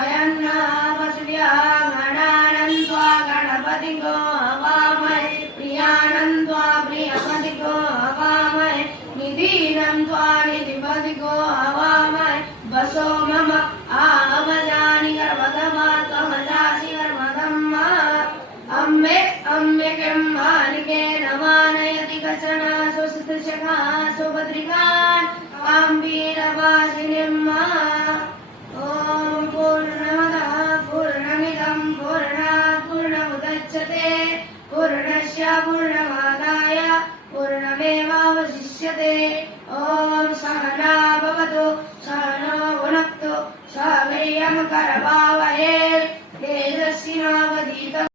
स्वयन्नामसूर्या गणानन्त्वा गणपतिगो हवामहे प्रियानन्त्वा प्रियपतिगो हवामहे निधीनन्त्वा निधिपतिगो हवामहे वसो मम आवजानि गर्भधमा त्वमजासि गर्भधम्मा अम्बे अम्बिके मालिके नमानयति कचन सुसुतशखा सुभद्रिकान् काम्बीरवासिनिम्मा ॐ पूर्णमदः पूर्णमिदं पूर्णात् पूर्णमुदच्यते पूर्णस्य पूर्णमादाय पूर्णमेवावशिष्यते ॐ सहना भवतु सहनो भुनक्तु सह वीर्यं करवावहै तेजस्विनावधीतम्